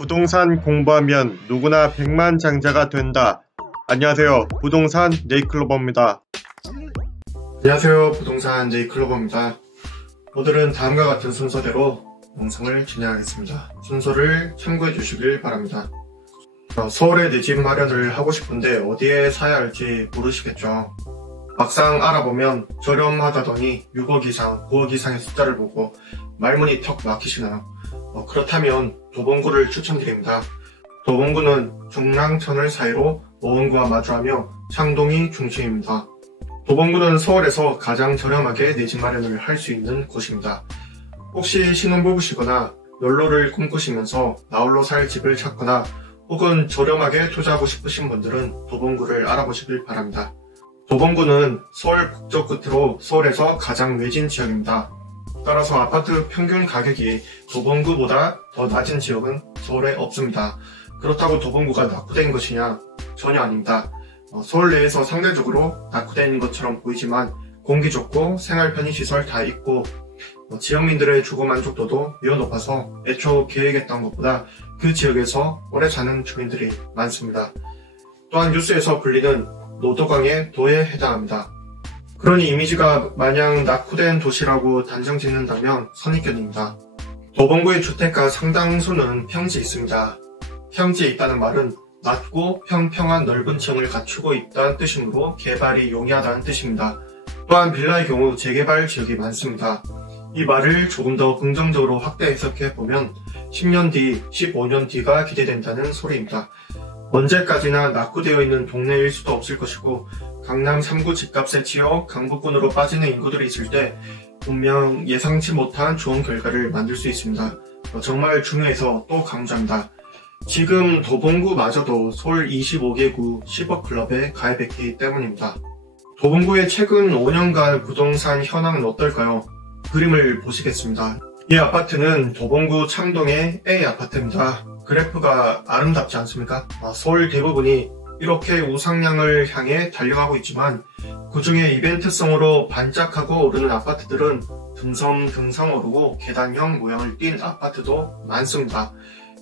부동산 공부하면 누구나 백만장자가 된다. 안녕하세요. 부동산 네이클로버입니다. 안녕하세요. 부동산 네이클로버입니다. 오늘은 다음과 같은 순서대로 영상을 진행하겠습니다. 순서를 참고해 주시길 바랍니다. 서울에 내 집 마련을 하고 싶은데 어디에 사야 할지 모르시겠죠. 막상 알아보면 저렴하다더니 6억 이상, 9억 이상의 숫자를 보고 말문이 턱 막히시나요? 그렇다면 도봉구를 추천드립니다. 도봉구는 중랑천을 사이로 노원구와 마주하며 창동이 중심입니다. 도봉구는 서울에서 가장 저렴하게 내 집 마련을 할 수 있는 곳입니다. 혹시 신혼부부시거나 연로를 꿈꾸시면서 나홀로 살 집을 찾거나 혹은 저렴하게 투자하고 싶으신 분들은 도봉구를 알아보시길 바랍니다. 도봉구는 서울 북쪽 끝으로 서울에서 가장 외진 지역입니다. 따라서 아파트 평균 가격이 도봉구보다 더 낮은 지역은 서울에 없습니다. 그렇다고 도봉구가 낙후된 것이냐? 전혀 아닙니다. 서울 내에서 상대적으로 낙후된 것처럼 보이지만 공기 좋고 생활 편의시설 다 있고 지역민들의 주거 만족도도 매우 높아서 애초 계획했던 것보다 그 지역에서 오래 사는 주민들이 많습니다. 또한 뉴스에서 불리는 노도강의 도에 해당합니다. 그러니 이미지가 마냥 낙후된 도시라고 단정 짓는다면 선입견입니다. 도봉구의 주택가 상당수는 평지에 있습니다. 평지에 있다는 말은 낮고 평평한 넓은 지형을 갖추고 있다는 뜻이므로 개발이 용이하다는 뜻입니다. 또한 빌라의 경우 재개발 지역이 많습니다. 이 말을 조금 더 긍정적으로 확대 해석해보면 10년 뒤, 15년 뒤가 기대된다는 소리입니다. 언제까지나 낙후되어 있는 동네일 수도 없을 것이고 강남 3구 집값에 치여 강북군으로 빠지는 인구들이 있을 때 분명 예상치 못한 좋은 결과를 만들 수 있습니다. 정말 중요해서 또 강조합니다. 지금 도봉구마저도 서울 25개 구 10억 클럽에 가입했기 때문입니다. 도봉구의 최근 5년간 부동산 현황은 어떨까요? 그림을 보시겠습니다. 이 아파트는 도봉구 창동의 A 아파트입니다. 그래프가 아름답지 않습니까? 서울 대부분이 이렇게 우상향을 향해 달려가고 있지만 그 중에 이벤트성으로 반짝하고 오르는 아파트들은 듬성듬성 오르고 계단형 모양을 띈 아파트도 많습니다.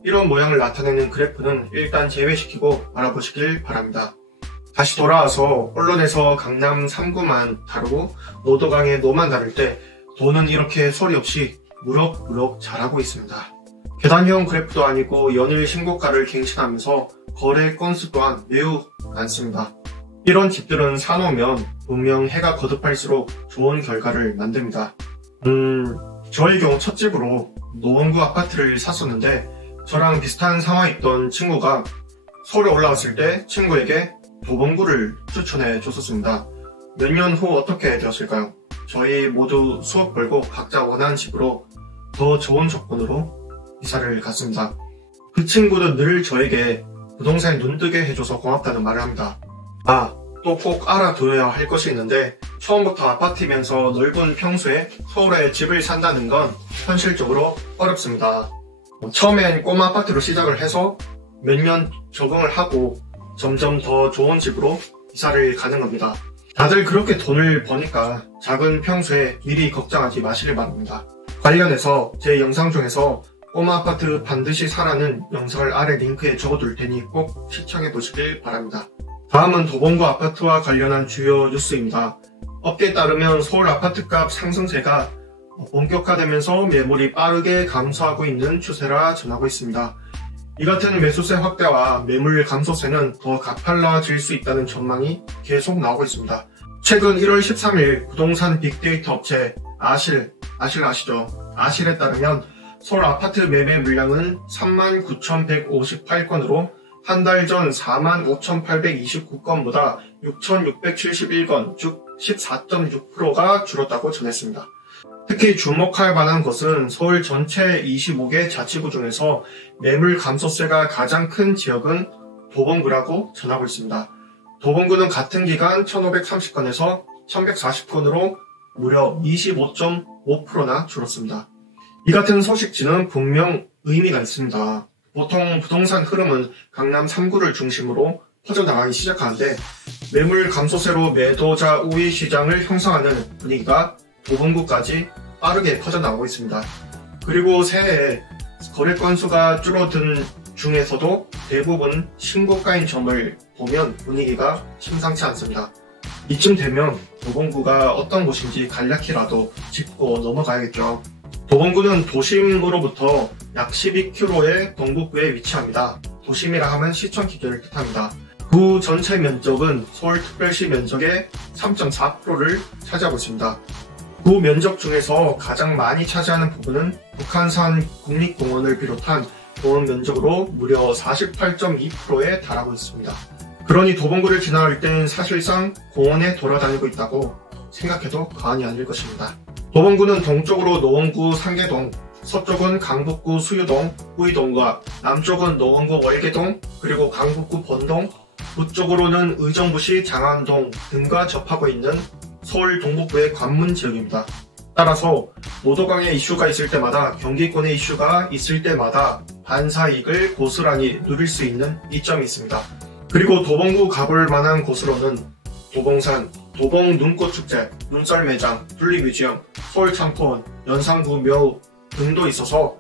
이런 모양을 나타내는 그래프는 일단 제외시키고 알아보시길 바랍니다. 다시 돌아와서 언론에서 강남 3구만 다루고 노도강의 노만 다룰 때 도는 이렇게 소리 없이 무럭무럭 자라고 있습니다. 계단형 그래프도 아니고 연일 신고가를 갱신하면서 거래 건수 또한 매우 많습니다. 이런 집들은 사놓으면 분명 해가 거듭할수록 좋은 결과를 만듭니다. 저의 경우 첫 집으로 노원구 아파트를 샀었는데 저랑 비슷한 상황에 있던 친구가 서울에 올라왔을 때 친구에게 도봉구를 추천해 줬었습니다. 몇 년 후 어떻게 되었을까요? 저희 모두 수억 벌고 각자 원하는 집으로 더 좋은 조건으로 이사를 갔습니다. 그 친구도 늘 저에게 부동산에 눈뜨게 해줘서 고맙다는 말을 합니다. 또 꼭 알아둬야 할 것이 있는데 처음부터 아파트면서 넓은 평수에 서울에 집을 산다는 건 현실적으로 어렵습니다. 처음엔 꼬마 아파트로 시작을 해서 몇 년 적응을 하고 점점 더 좋은 집으로 이사를 가는 겁니다. 다들 그렇게 돈을 버니까 작은 평수에 미리 걱정하지 마시길 바랍니다. 관련해서 제 영상 중에서 꼬마 아파트 반드시 사라는 영상을 아래 링크에 적어둘 테니 꼭 시청해 보시길 바랍니다. 다음은 도봉구 아파트와 관련한 주요 뉴스입니다. 업계에 따르면 서울 아파트값 상승세가 본격화되면서 매물이 빠르게 감소하고 있는 추세라 전하고 있습니다. 이 같은 매수세 확대와 매물 감소세는 더 가팔라질 수 있다는 전망이 계속 나오고 있습니다. 최근 1월 13일 부동산 빅데이터 업체 아실 아시죠? 아실에 따르면 서울 아파트 매매 물량은 39,158건으로 한 달 전 45,829건보다 6,671건, 즉 14.6%가 줄었다고 전했습니다. 특히 주목할 만한 것은 서울 전체 25개 자치구 중에서 매물 감소세가 가장 큰 지역은 도봉구라고 전하고 있습니다. 도봉구는 같은 기간 1,530건에서 1,140건으로 무려 25.5%나 줄었습니다. 이 같은 소식지는 분명 의미가 있습니다. 보통 부동산 흐름은 강남 3구를 중심으로 퍼져나가기 시작하는데 매물 감소세로 매도자 우위 시장을 형성하는 분위기가 도봉구까지 빠르게 퍼져나가고 있습니다. 그리고 새해에 거래 건수가 줄어든 중에서도 대부분 신고가인 점을 보면 분위기가 심상치 않습니다. 이쯤 되면 도봉구가 어떤 곳인지 간략히라도 짚고 넘어가야겠죠. 도봉구는 도심으로부터 약 12km의 동북부에 위치합니다. 도심이라 하면 시청 기준을 뜻합니다. 구 전체 면적은 서울특별시 면적의 3.4%를 차지하고 있습니다. 구 면적 중에서 가장 많이 차지하는 부분은 북한산 국립공원을 비롯한 공원 면적으로 무려 48.2%에 달하고 있습니다. 그러니 도봉구를 지나갈 땐 사실상 공원에 돌아다니고 있다고 생각해도 과언이 아닐 것입니다. 도봉구는 동쪽으로 노원구 상계동, 서쪽은 강북구 수유동, 후이동과 남쪽은 노원구 월계동, 그리고 강북구 본동, 북쪽으로는 의정부시 장안동 등과 접하고 있는 서울 동북부의 관문 지역입니다. 따라서 노도강의 이슈가 있을 때마다 경기권의 이슈가 있을 때마다 반사이익을 고스란히 누릴 수 있는 이점이 있습니다. 그리고 도봉구 가볼 만한 곳으로는 도봉산, 도봉 눈꽃축제, 눈썰매장, 튤립뮤지엄, 서울창포원, 연산구 묘 등도 있어서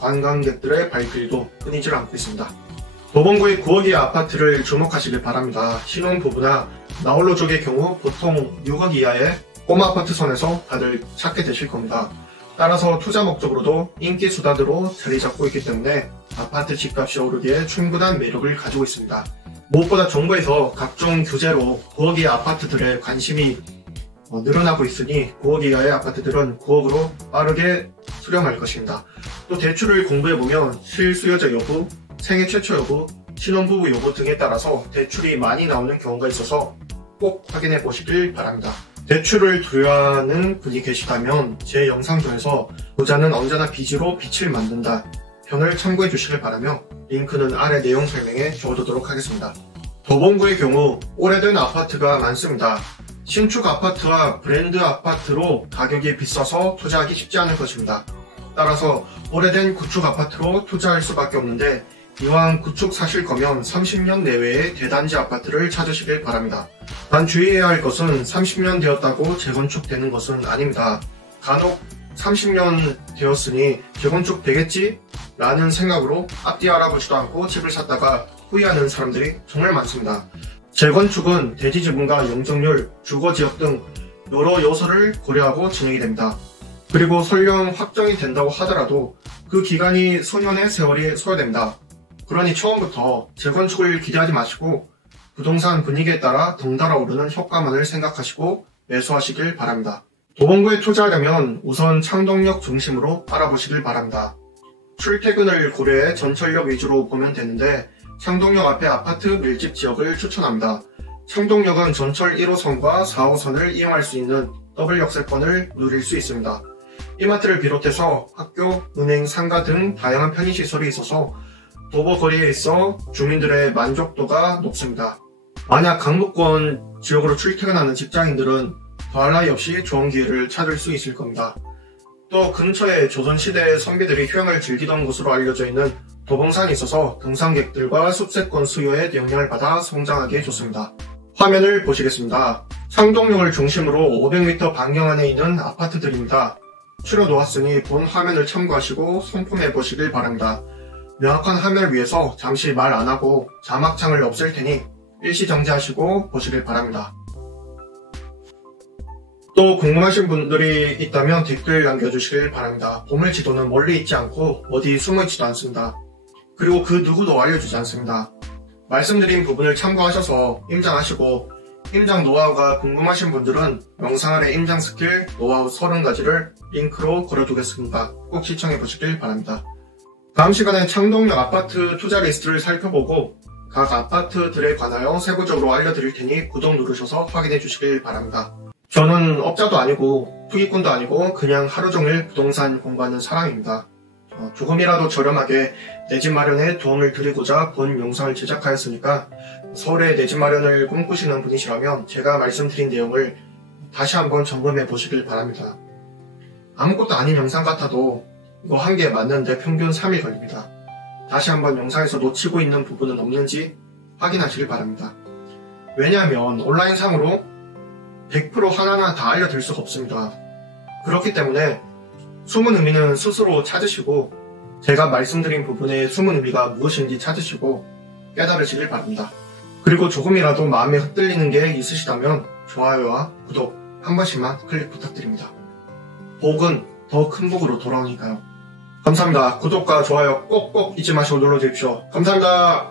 관광객들의 발길도 끊이질 않고 있습니다. 도봉구의 9억이의 아파트를 주목하시길 바랍니다. 신혼부부나 나홀로족의 경우 보통 6억 이하의 꼬마 아파트 선에서 다들 찾게 되실 겁니다. 따라서 투자 목적으로도 인기 수단으로 자리 잡고 있기 때문에 아파트 집값이 오르기에 충분한 매력을 가지고 있습니다. 무엇보다 정부에서 각종 규제로 9억 이하 아파트들의 관심이 늘어나고 있으니 9억 이하의 아파트들은 9억으로 빠르게 수령할 것입니다. 또 대출을 공부해보면 실수요자 여부, 생애 최초 여부, 신혼부부 여부 등에 따라서 대출이 많이 나오는 경우가 있어서 꼭 확인해 보시길 바랍니다. 대출을 두려워하는 분이 계시다면 제 영상 중에서 부자는 언제나 빚으로 빛을 만든다 편을 참고해 주시길 바라며 링크는 아래 내용 설명에 적어두도록 하겠습니다. 도봉구의 경우 오래된 아파트가 많습니다. 신축 아파트와 브랜드 아파트로 가격이 비싸서 투자하기 쉽지 않을 것입니다. 따라서 오래된 구축 아파트로 투자할 수밖에 없는데 이왕 구축 사실 거면 30년 내외의 대단지 아파트를 찾으시길 바랍니다. 단 주의해야 할 것은 30년 되었다고 재건축되는 것은 아닙니다. 간혹 30년 되었으니 재건축 되겠지? 라는 생각으로 앞뒤 알아보지도 않고 집을 샀다가 후회하는 사람들이 정말 많습니다. 재건축은 대지지분과 용적률, 주거지역 등 여러 요소를 고려하고 진행이 됩니다. 그리고 설령 확정이 된다고 하더라도 그 기간이 수년의 세월이 소요됩니다. 그러니 처음부터 재건축을 기대하지 마시고 부동산 분위기에 따라 덩달아 오르는 효과만을 생각하시고 매수하시길 바랍니다. 도봉구에 투자하려면 우선 창동역 중심으로 알아보시길 바랍니다. 출퇴근을 고려해 전철역 위주로 보면 되는데 창동역 앞에 아파트 밀집 지역을 추천합니다. 창동역은 전철 1호선과 4호선을 이용할 수 있는 더블 역세권을 누릴 수 있습니다. 이마트를 비롯해서 학교, 은행, 상가 등 다양한 편의시설이 있어서 도보거리에 있어 주민들의 만족도가 높습니다. 만약 강북권 지역으로 출퇴근하는 직장인들은 더할 나위 없이 좋은 기회를 찾을 수 있을 겁니다. 또 근처에 조선시대 선비들이 휴양을 즐기던 곳으로 알려져 있는 도봉산이 있어서 등산객들과 숲세권 수요에 영향을 받아 성장하기에 좋습니다. 화면을 보시겠습니다. 창동역을 중심으로 500m 반경 안에 있는 아파트들입니다. 추려 놓았으니 본 화면을 참고하시고 손품해 보시길 바랍니다. 명확한 화면을 위해서 잠시 말 안하고 자막창을 없앨 테니 일시 정지하시고 보시길 바랍니다. 또 궁금하신 분들이 있다면 댓글 남겨주시길 바랍니다. 보물지도는 멀리 있지 않고 어디 숨어있지도 않습니다. 그리고 그 누구도 알려주지 않습니다. 말씀드린 부분을 참고하셔서 임장하시고 임장 노하우가 궁금하신 분들은 영상 아래 임장 스킬 노하우 30가지를 링크로 걸어두겠습니다. 꼭 시청해보시길 바랍니다. 다음 시간에 창동역 아파트 투자 리스트를 살펴보고 각 아파트들에 관하여 세부적으로 알려드릴 테니 구독 누르셔서 확인해 주시길 바랍니다. 저는 업자도 아니고 투기꾼도 아니고 그냥 하루종일 부동산 공부하는 사람입니다. 조금이라도 저렴하게 내 집 마련에 도움을 드리고자 본 영상을 제작하였으니까 서울에 내 집 마련을 꿈꾸시는 분이시라면 제가 말씀드린 내용을 다시 한번 점검해 보시길 바랍니다. 아무것도 아닌 영상 같아도 이거 한 개 맞는데 평균 3일 걸립니다. 다시 한번 영상에서 놓치고 있는 부분은 없는지 확인하시길 바랍니다. 왜냐하면 온라인상으로 100% 하나하나 다 알려드릴 수가 없습니다. 그렇기 때문에 숨은 의미는 스스로 찾으시고 제가 말씀드린 부분의 숨은 의미가 무엇인지 찾으시고 깨달으시길 바랍니다. 그리고 조금이라도 마음에 흔들리는 게 있으시다면 좋아요와 구독 한 번씩만 클릭 부탁드립니다. 복은 더 큰 복으로 돌아오니까요. 감사합니다. 구독과 좋아요 꼭꼭 잊지 마시고 눌러주십시오. 감사합니다.